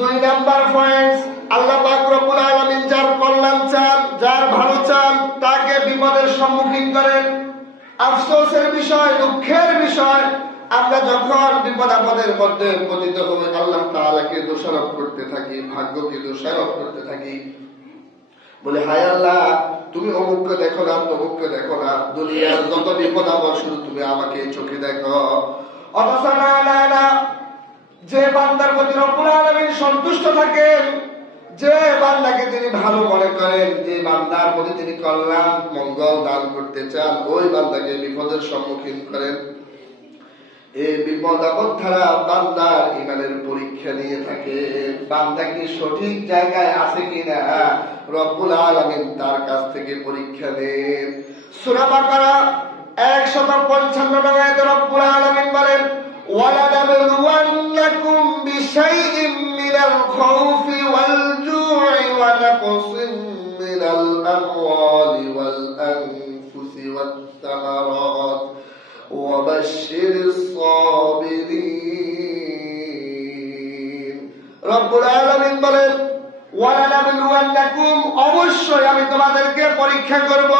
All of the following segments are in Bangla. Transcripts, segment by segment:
দুই নাম্বার পয়েন্ট আল্লাহ পাক আলামিন যার কল্যাণ চান, যার ভালো চান, তাকে বিপদের সম্মুখীন করেন। আফসোসের বিষয়, দুঃখের বিষয়, আমরা যখন বিপদ আপদের মধ্যে পতিত হয়ে আল্লাহ তাআলাকে দোষারোপ করতে থাকি, ভাগ্যকে দোষারোপ করতে থাকি, বলে, হায় আল্লাহ, তুমি অমুককে দেখো না, তমুককে দেখো না, দুনিয়ার যত বিপদ আপদ শুধু তুমি আমাকে চোখে দেখো। অথচ না না না যে বান্দার প্রতি রব্বুল আলামিন সন্তুষ্ট থাকেন, যে বান্দাকে তিনি ভালো মনে করেন, যে বান্দার প্রতি তিনি কল্যাণ, মঙ্গল দান করতে চান, ওই বান্দাকে বিপদের সম্মুখীন করেন। এই বিপদ আপদ ছাড়া বান্দার ইমানের পরীক্ষা নিয়ে থাকে। বান্দা কি সঠিক জায়গায় আছে কিনা, রব্বুল আলামিন তার কাছ থেকে পরীক্ষা নেন। সূরা বাকারা 155 পঞ্চান্ন আয়াতে রব্বুল আলামিন রব্বুল আলমিন বলেন অবশ্যই আমি তোমাদেরকে পরীক্ষা করব।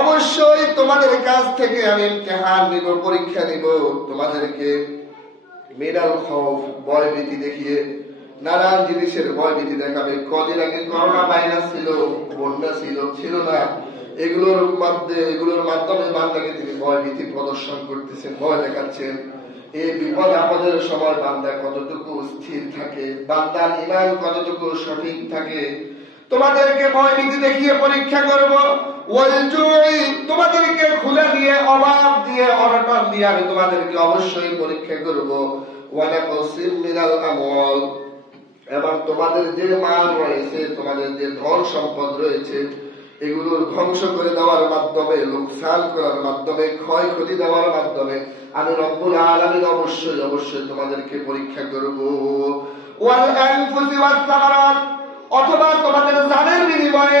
অবশ্যই তোমাদের কাছ থেকে আমি ইমতেহান নিব, পরীক্ষা নিব। তোমাদেরকে মেডাল খফ ভয় দেখিয়ে নানান জিনিসের ভয় দেখাবে। কদিন আগে করোনা ভাইরাস ছিল, বন্যা ছিল ছিল না। এগুলোর মাধ্যমে এগুলোর মাধ্যমে বান্দাকে তিনি ভয় প্রদর্শন করতেছেন, ভয় দেখাচ্ছেন। এই বিপদ আপদের সময় বান্দা কতটুকু স্থির থাকে? বান্দার ইমান কতটুকু সঠিক থাকে? তোমাদেরকে ভয় ভীতি দেখিয়ে পরীক্ষা করব। তোমাদেরকে খুলে দিয়ে অভাব দিয়ে, অনটন দিয়ে আমি তোমাদেরকে অবশ্যই পরীক্ষা করব। এবং তোমাদের যে মাল রয়েছে, তোমাদের যে ধন সম্পদ রয়েছে এগুলোর ধ্বংস করে দেওয়ার মাধ্যমে, লোকসান করার মাধ্যমে, ক্ষয়ক্ষতি দেওয়ার মাধ্যমে আমি রব্বুল আলামিন অবশ্যই অবশ্যই তোমাদেরকে পরীক্ষা করব। অথবা তোমাদের জানের বিনিময়ে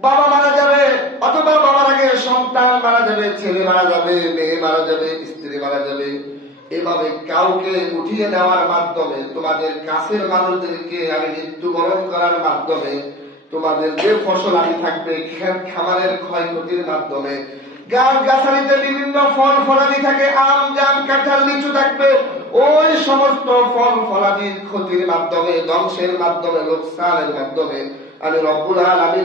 বাবা মারা যাবে, অথবা বাবার আগে সন্তান মারা যাবে, ছেলে মারা যাবে, মেয়ে মারা যাবে, স্ত্রী মারা যাবে। এভাবে কাউকে উঠিয়ে নেওয়ার মাধ্যমে, তোমাদের কাছের মানুষদেরকে আমি মৃত্যুবরণ করার মাধ্যমে তোমাদের যে ফসল আমি থাকবে খামারের ক্ষয়ক্ষতির মাধ্যমে। গাছ গাছালিতে বিভিন্ন ফল ফলাদি থাকে, আম, জাম, কাঁঠাল লিচু থাকবে। ওই সমস্ত ফল ফলাদির ক্ষতির মাধ্যমে, ধ্বংসের মাধ্যমে, লোকসানের মাধ্যমে আমি রব্বুল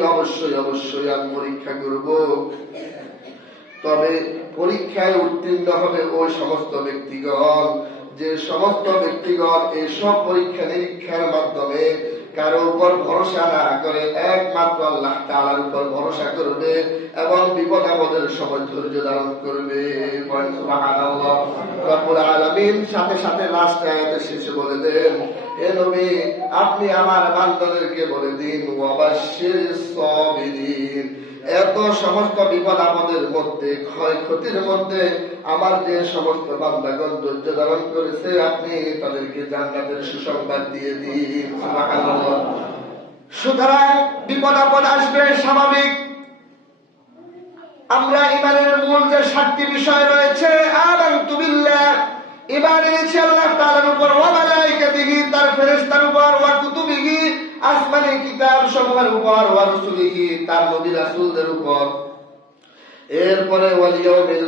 অবশ্যই অবশ্যই আমি পরীক্ষা করব। তবে পরীক্ষায় উত্তীর্ণ হবে ওই সমস্ত ব্যক্তিগণ। যে সমস্ত ব্যক্তিগণ এইসব পরীক্ষা নিরীক্ষার মাধ্যমে কারও উপর ভরসা না করে একমাত্র আল্লাহ তাআলার উপর ভরসা করবে এবং বিপদ আপদের সময় ধৈর্য ধারণ করবে। আলামিন সাথে সাথে লাস্ট আয়াতের শেষে বলে দেন, হে নবী, আপনি আমার বান্দাদেরকে বলে দিন এত সমস্ত বিপদ আপদের মধ্যে, ক্ষয়ক্ষতির মধ্যে আমার যে সমস্ত বান্দাগণ ধৈর্য ধারণ করেছে, আপনি তাদেরকে জান্নাতের সুসংবাদ দিয়ে দিন। সুতরাং বিপদ আপদ আসবে স্বাভাবিক। আমরা ইমানের মূল যে সাতটি বিষয় রয়েছে, আমানতু বিল্লাহ। ইমান এনেছি আল্লাহ তাআলার উপর, ওয়া মালাইকাতিহি তার ফেরেশতার উপর, ওয়া আসমানি কিতাব সমূহের উপর, ওয়া তার নবী রাসূলদের উপর। এরপরে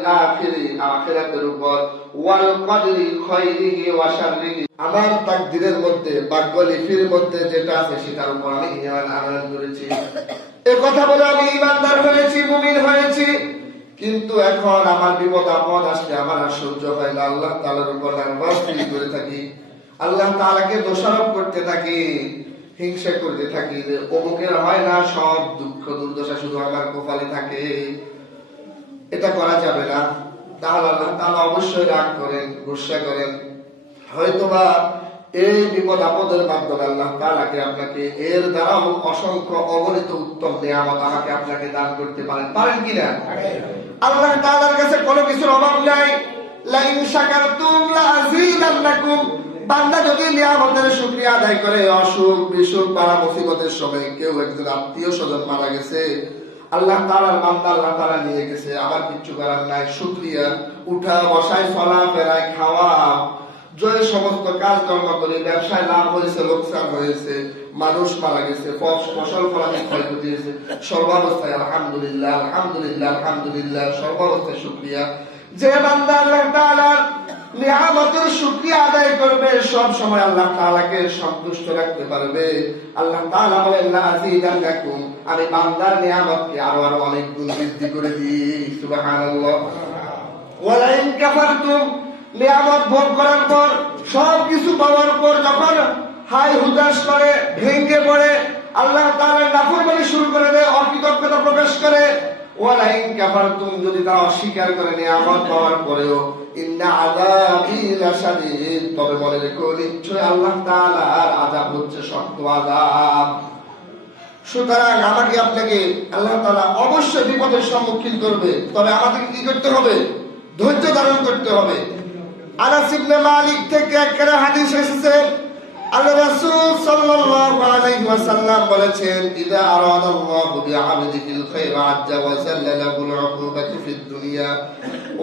আখিরি, আখিরাতের উপর। ওয়াল কদরি ওয়া শাররিহি। আমার তাকদীরের মধ্যে মধ্যে যেটা আছে, সেটার উপর আমি করেছি। এ কথা বলে আমি হয়েছি, মুমিন হয়েছি। কিন্তু এখন আমার বিপদ আপদ আসলে আমার আর সহ্য হয় না। আল্লাহ তাআলার উপর নার্ভাস ফিল করে থাকি। আল্লাহ তাআলাকে দোষারোপ করতে থাকি। হিংসা করতে থাকি যে অমুকের হয় না, সব দুঃখ দুর্দশা শুধু আমার কপালে থাকে। এটা করা যাবে না। তাহলে আল্লাহ তাআলা অবশ্যই রাগ করেন গুসা করেন। হয়তোবা এই বিপদ আপদের মাধ্যমে আল্লাহ তাআলাকে আপনাকে এর দ্বারাও অসংখ্য অগণিত উত্তম নিয়ামত আমাকে আপনাকে দান করতে পারেন। পারেন কিনা আল্লাহ তাআলার কাছে কোনো কিছুর অভাব নাই। লাইন শাকারতুম লাযীদান্নাকুম বান্দা যদি নিয়ামতের শুকরিয়া আদায় করে, অসুখ, বিসুখ, পাড়া মুসিবতের সময় কেউ একজন আত্মীয় স্বজন মারা গেছে, আল্লাহ তাআলার বান্দা আল্লাহ তাআলা নিয়ে গেছে আমার কিচ্ছু করার নাই, শুকরিয়া, উঠা, বসায়, চলা, ফেরায়, খাওয়া, যে সমস্ত কাজকর্ম করি ব্যবসায় লাভ হয়েছে, লোকসান হয়েছে, মানুষ মারা গেছে ফসল, ফলাদি ক্ষয়ক্ষতি হয়েছে, সর্বাবস্থায় আলহামদুলিল্লাহ আলহামদুলিল্লাহ আলহামদুলিল্লাহ, সর্বাবস্থায় শুক্রিয়া। যে বান্দা আল্লাহ তাআলার নিয়ামতের শুক্রিয়া আদায় করবে। সব সময় আল্লাহ তাআলাকে সন্তুষ্ট রাখতে পারবে। আল্লাহ তাআলা বলেন, লা আমি বান্দার নিয়ামতকে আরও আরও অনেক গুণ বৃদ্ধি করে দিই। সুবহানাল্লাহ। ওয়ালাইন কাফারতুম। নিয়ামত ভোগ করার পর সব কিছু পাওয়ার পর যখন হাই হুতাশ করে, ভেঙে পড়ে, আল্লাহ তাআলা নাফরমানি শুরু করে দেয়, অকৃতজ্ঞতা প্রকাশ করে যদি অস্বীকার করে পরেও, ইন্না তবে আল্লাহ হচ্ছে শক্ত আমাকে আপনাকে, আল্লাহ তাআলা অবশ্যই বিপদের সম্মুখীন করবে। তবে আমাদেরকে কি করতে হবে? ধৈর্য ধারণ করতে হবে। আনাস ইবনে মালিক থেকে একটা হাদিস এসেছে আল্লাহ রাসূল সাল্লাল্লাহু আলাইহি ওয়াসাল্লাম বলেছেন, ইদা আরাদাল্লাহু বিআবদিহিল খায়রা আজ্জা ওয়া জাল্লা লাহুল উকুবাতু ফিদ দুনিয়া,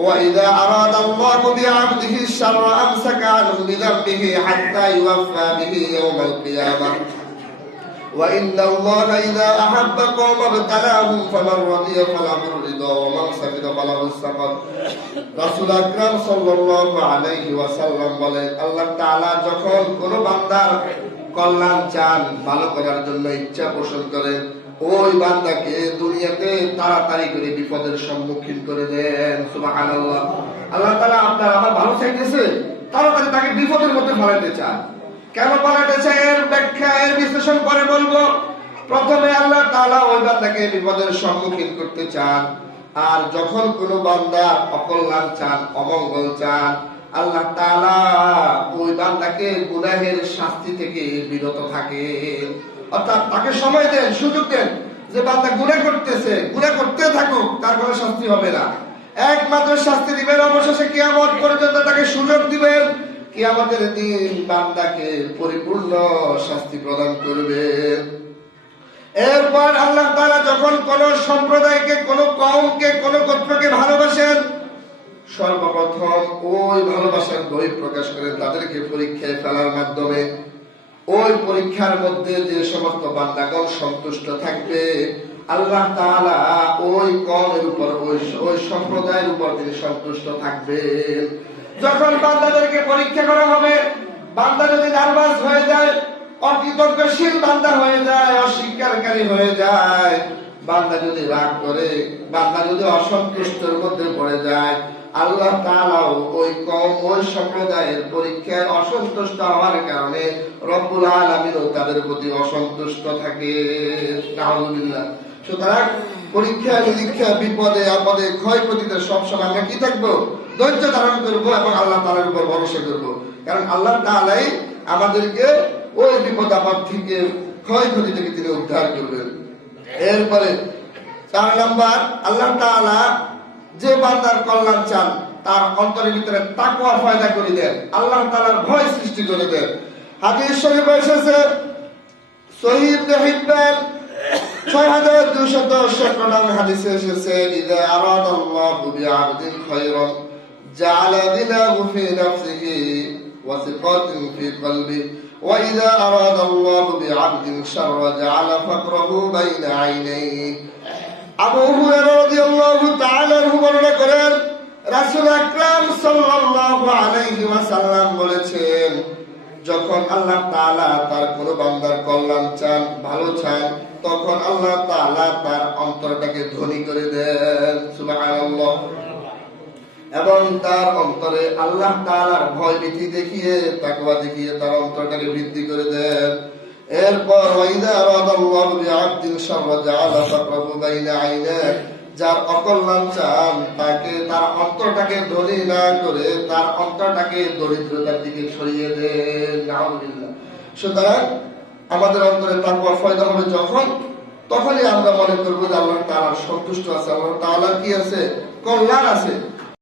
ওয়া ইদা আরাদাল্লাহু বিআবদিহিশ শাররা আমসাকা আনহু বিযামবিহি হাত্তা ইউফা বিহি ইয়াওমাল কিয়ামাহ وإن الله إذا أحب قوم ابتلاهم فمن رضي فله الرضا ومن سخط فله السخط রাসূল আকরাম সাল্লাল্লাহু আলাইহি ওয়াসাল্লাম বলেন আল্লাহ তাআলা যখন কোন বান্দার কল্যাণ চান ভালো করার জন্য ইচ্ছা পোষণ করেন ওই বান্দাকে দুনিয়াতে তাড়াতাড়ি করে বিপদের সম্মুখীন করে দেন সুবহানাল্লাহ আল্লাহ তাআলা আপনার আমার ভালো চাইতেছে তাড়াতাড়ি তাকে বিপদের মধ্যে ফেলাতে চান কেন পালাটেছে এর ব্যাখ্যা, এর বিশ্লেষণ করে বলব? প্রথমে আল্লাহ তাআলা ওই বান্দাকে বিপদের সম্মুখীন করতে চান। আর যখন কোন বান্দা অকল্যাণ চান, অমঙ্গল চান, আল্লাহ তাআলা ওই বান্দাকে গুনাহের শাস্তি থেকে বিরত থাকে অর্থাৎ তাকে সময় দেন, সুযোগ দেন যে বান্দা করতেছে, গুনাহ করতে থাকুক, তার কোনো শাস্তি হবে না। একমাত্র শাস্তি দিবেন, অবশেষে কিয়ামত পর্যন্ত তাকে সুযোগ দিবেন। কিয়ামতের দিন বান্দাকে পরিপূর্ণ শাস্তি প্রদান করবেন এরপর আল্লাহ তাআলা যখন কোন সম্প্রদায়কে, কোন কওমকে, কোন গোত্রকে ভালোবাসেন, সর্বপ্রথম ওই ভালোবাসার বই প্রকাশ করেন তাদেরকে পরীক্ষায় ফেলার মাধ্যমে ওই পরীক্ষার মধ্যে যে সমস্ত বান্দাগণ সন্তুষ্ট থাকবে, আল্লাহ তাআলা ওই কমের উপর ওই সম্প্রদায়ের উপর তিনি সন্তুষ্ট থাকবেন। যখন বান্দাদেরকে পরীক্ষা করা হবে, বান্দা যদি নার্ভাস হয়ে যায়, অকৃতজ্ঞশীল বান্দা হয়ে যায়, অস্বীকারী হয়ে যায়, বান্দা যদি রাগ করে, বান্দা যদি অসন্তুষ্টের মধ্যে পড়ে যায়, আল্লাহ তাআলাও ওই কম, ওই সম্প্রদায়ের পরীক্ষায় অসন্তুষ্ট হওয়ার কারণে রব্বুল আলামিনও তাদের প্রতি অসন্তুষ্ট থাকে। সুতরাং পরীক্ষা, নিরীক্ষা, বিপদে, আপদে, ক্ষয়ক্ষতিতে সবসময় আমরা কি থাকব? ধৈর্য ধারণ করব এবং আল্লাহ তালার উপর ভরসা করব। কারণ আল্লাহ তাআলাই আমাদেরকে ওই বিপদ, আপদ থেকে, ক্ষয়ক্ষতি থেকে তিনি উদ্ধার করবেন। এরপরে চার নাম্বার, আল্লাহ তাআলা যে বান্দার কল্যাণ চান, তার অন্তরের ভিতরে তাকওয়া ফয়দা করে দেন। আল্লাহ তালার ভয় সৃষ্টি করে দেন। হাদিস শরীফে এসেছে হিব্বান ছয় হাজার দুশত সত্তর নং হাদিসে এসেছে ইদা আরাদাল্লাহু বিআবদিন খায়রান জাআলা গিনাহু ফি নাফসিহি ওয়া সিকাতিন ফি কলবি وإذا أراد الله بعبد شر جعل فقره بين عينيه আবু হুরায়রা রাদিয়াল্লাহু তাআলা আনহু বর্ণনা করেন রাসূল আকরাম সাল্লাল্লাহু আলাইহি ওয়াসাল্লাম বলেছেন যখন আল্লাহ তাআলা তার কোন বান্দার কল্যাণ চান, ভালো চান, তখন আল্লাহ তাআলা তার অন্তরটাকে ধনী করে দেন। সুবহানাল্লাহ। এবং তার অন্তরে আল্লাহ তাআলার ভয় ভীতি দেখিয়ে, তাকওয়া দেখিয়ে তার অন্তরটাকে বৃদ্ধি করে দেন। এরপর ওয়াইদা আরাদাল্লাহু বিআবদিন শাররা জাআলা বাইনা আইনাহ যার অকল্যাণ চান, তাকে, তার অন্তরটাকে ধনী না করে তার অন্তরটাকে দরিদ্রতার দিকে সরিয়ে দেন। সুতরাং আমাদের অন্তরে তারপর ফয়দা হবে যখন, তখনই আমরা মনে করব যে আল্লাহ তাআলা সন্তুষ্ট আছে, আল্লাহ তাআলার কি আছে? কল্যাণ আছে।